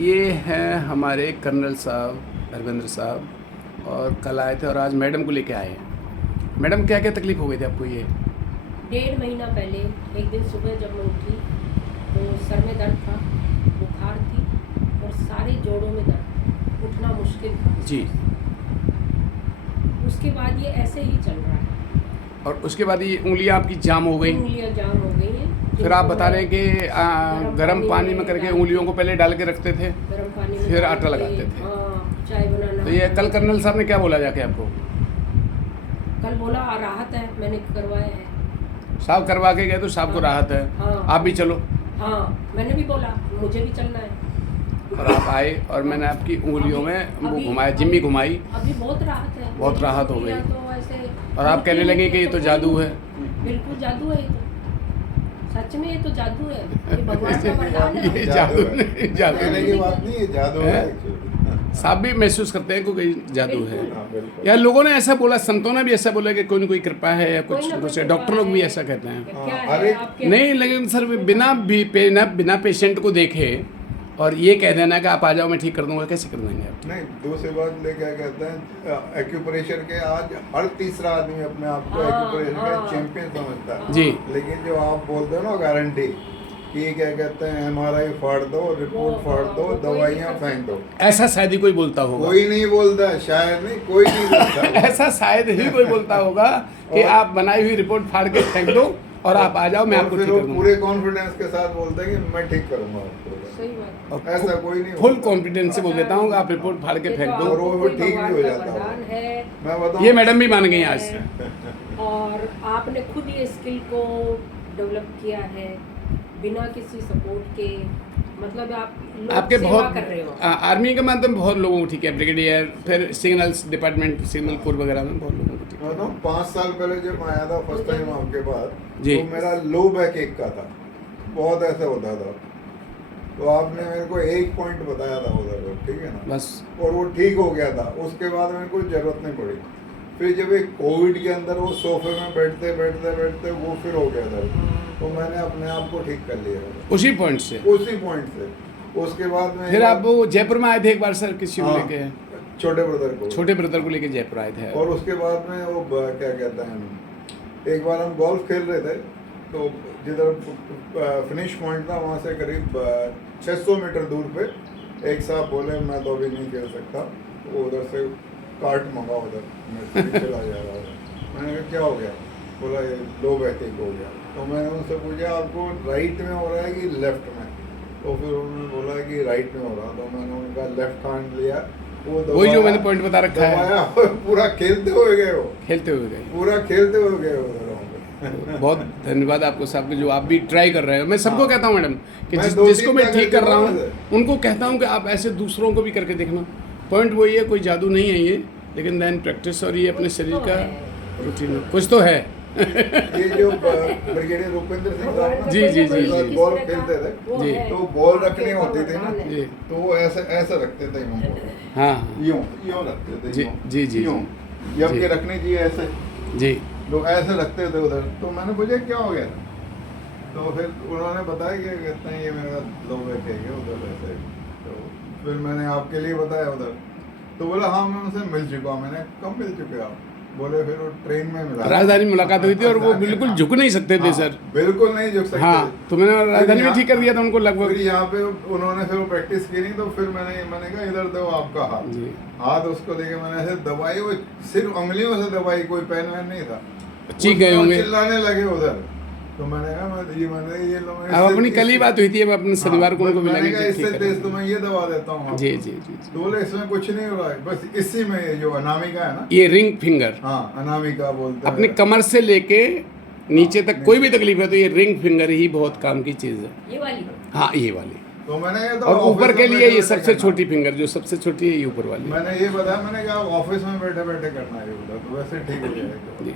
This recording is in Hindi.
ये हैं हमारे कर्नल साहब हरविंद्र साहब, और कल आए थे और आज मैडम को लेके आए हैं। मैडम क्या क्या तकलीफ हो गई थी आपको? ये 1.5 महीना पहले एक दिन सुबह जब मैं उठी तो सर में दर्द था, बुखार थी और सारे जोड़ों में दर्द, उठना मुश्किल था जी। उसके बाद ये ऐसे ही चल रहा है और उसके बाद ये उंगलियां आपकी जाम हो गई। उंगलियां जाम हो गई हैं। फिर आप बता रहे हैं कि गर्म पानी में करके उंगलियों को पहले डाल के रखते थे, गर्म पानी में फिर डाल आटा के, लगाते थे। हाँ, चाय बनाना। तो ये कल कर्नल साहब ने क्या बोला जाके आपको? कल बोला राहत है, मैंने करवाया है। साहब करवा के गए तो साहब को राहत है। हाँ। आप भी चलो। हाँ, मैंने भी बोला मुझे भी चलना है। और आप आए और मैंने आपकी उंगलियों में वो घुमाया, जिम्मी घुमाई, अभी बहुत राहत है, बहुत राहत हो गई। तो ऐसे और आप कहने लगे कि ये तो जादू है। बिल्कुल जादू है ये तो, सच में ये तो जादू है, ये भगवान का वरदान है। ये जादू नहीं, जादू कहने की बात नहीं, ये जादू है। साहब भी महसूस करते हैं कि कोई जादू है। बिल्कुल। या लोगों ने ऐसा बोला, संतों ने भी ऐसा बोला कि कोई न कोई कृपा है या कोई कुछ ना कोई कुछ कृपा डॉक्टर लोग है। भी ऐसा कहते हैं। क्या अरे है आपके नहीं, लेकिन सर बिना पेशेंट को देखे और ये कह देना कि आप आ जाओ मैं ठीक कर दूंगा, कैसे कर देंगे आप? नहीं, दूसरी बात ले क्या कहते हैं, एक्यूप्रेशर के आज हर तीसरा आदमी अपने आप को हाँ, एक्यूप्रेशर का हाँ। चैंपियन समझता है। जी। लेकिन जो आप बोलते हो ना गारंटी कि क्या कहते हैं, MRI फाड़ दो, रिपोर्ट फाड़ दो, वो कोई दवाइयाँ नहीं फेंक दो, ऐसा शायद ही कोई बोलता होगा। कोई नहीं बोलता, शायद नहीं, कोई नहीं बोलता। ऐसा शायद ही कोई बोलता होगा कि और- आप बनाई हुई रिपोर्ट फाड़ के फेंक दो और आप आ जाओ, मैं और आपको फिर ठीक वो कर दूंगा। पूरे कॉन्फिडेंस के साथ बोलते हैं कि मैं ठीक करूंगा आपको। सही बात। और ऐसा कोई नहीं फुल होता। कॉन्फिडेंस से बोल देता हूँ कि आप रिपोर्ट फाड़ के ये फेंक तो दो। और वो आपको ठीक भी भगवान हो का जाता है। वरदान है। मैं बताऊं, ये मैडम भी मान गई आज से। और आपने खुद ये स्किल को डेवलप किया है बिना किसी सपोर्ट के, मतलब आप लोग आपके सेवा बहुत कर रहे हो। आर्मी के माध्यम बहुत लोगों को ठीक है, ब्रिगेडियर, फिर सिग्नल्स डिपार्टमेंट, सिग्नल कोर वगैरह में बहुत लोगों को ठीक मैं है। बताऊं, 5 साल पहले जब मैं आया था फर्स्ट टाइम आपके पास, जी। तो मेरा लो बैक एक का था, बहुत ऐसा होता था। तो आपने मेरे को एक पॉइंट बताया था उधर, ठीक है ना, बस और वो ठीक हो गया था। उसके बाद मेरे को जरूरत नहीं पड़ी। फिर जब एक कोविड के अंदर वो सोफे में बैठते बैठते बैठते वो फिर हो गया था, तो मैंने अपने आप को ठीक कर लिया था उसी पॉइंट से। उसी पॉइंट से। उसके बाद में फिर आप वो जयपुर में आए थे एक बार सर, किसी को हाँ, लेके? छोटे ब्रदर को, छोटे ब्रदर को लेके जयपुर आए थे। और उसके बाद में वो क्या कहते हैं, एक बार हम गोल्फ खेल रहे थे, तो जिधर फिनिश पॉइंट था वहाँ से करीब 600 मीटर दूर पे एक साहब बोले मैं तो अभी नहीं खेल सकता, वो उधर से कार्ट मंगाओ, उधर मैं सीधे चला जा रहा था। मैंने कहा क्या हो गया? बोला ये लो बैक एक हो गया। तो मैंने उनसे पूछा आपको राइट में हो रहा है कि लेफ्ट में? तो फिर उन्होंने बोला कि राइट में हो रहा। तो मैंने उनका लेफ्ट हैंड लिया, वो वही जो मैंने पॉइंट बता रखा है, दबाया, पूरा खेलते हुए गए हो, खेलते हुए गए। पूरा खेलते हुए गए हो उधर वहाँ पे। बहुत धन्यवाद आपको साहब, जो आप भी ट्राई कर रहे हो। मैं सबको हाँ। कहता हूँ मैडम कि मैं 2-3 जिसको मैं ठीक कर रहा हूँ जगह उनको कहता हूँ कि आप ऐसे दूसरों को भी करके देखना। पॉइंट वही है, कोई जादू नहीं है ये, लेकिन देन प्रैक्टिस, और ये अपने शरीर का रूटीन कुछ तो है। ये जो ब्रिगेडियर रूपेंद्र सिंह साहब ना, जी, जी, जी, जी। बॉल खेलते थे, जी। तो बॉल रखनी होती थी ना, जी। तो वो ऐसे ऐसे रखते थे यूं को, हाँ यूं यूं रखते थे, जी, यूं, जी, जी, यूं, जी। जबकि रखनी चाहिए ऐसे, जी। लोग ऐसे रखते थे उधर। तो मैंने पूछा क्या हो गया? तो फिर उन्होंने बताया कि कहते हैं ये मेरा लो बैक है उधर ऐसे। तो फिर मैंने आपके लिए बताया उधर, तो बोला हाँ मैं उनसे मिल चुका हूँ। मैंने कब मिल चुके आप? बोले फिर वो ट्रेन में मिला, राजधानी में मुलाकात हुई थी और वो बिल्कुल झुक नहीं सकते थे हाँ, सर। बिल्कुल नहीं झुक सकते। हाँ, तो मैंने राजधानी में ठीक कर दिया था उनको फिर लगभग। यहाँ पे उन्होंने फिर वो प्रैक्टिस की नहीं, तो फिर मैंने कहा इधर दो आपका हाथ। जी। हाथ उसको लेके मैंने ऐसे दबाई, वो सिर्फ उंगलियों से दबाई, कोई पेन वैन नहीं था। चीख गए वो होंगे। चिल्लाने लगे उधर। तो मैंने कहा ये लो अब अपनी कल ही बात हुई थी, अब अपने शनिवार को उनको मैंने मिलेंगे कहा ठीक इससे तेज करेंगे। तो मैं ये दबा देता हूँ। जी, जी, जी, जी। तो बोले इसमें कुछ नहीं हो रहा है, बस इसी में ये जो अनामिका है ना, ये रिंग फिंगर हाँ अनामिका बोलते हैं। अपनी कमर से लेके नीचे तक कोई भी तकलीफ है तो ये रिंग फिंगर ही बहुत काम की चीज़ है। ये वाली हाँ, ये वाली। तो मैंने ये तो और ऊपर ऑफिस के में लिए ये बैठे-बैठे सबसे करना। छोटी फिंगर, जो सबसे छोटी है ये ऊपर वाली। मैंने ये बताया, मैंने कहा ऑफिस में बैठे बैठे करना है उधर, तो वैसे ठीक हो जाएगा। जी।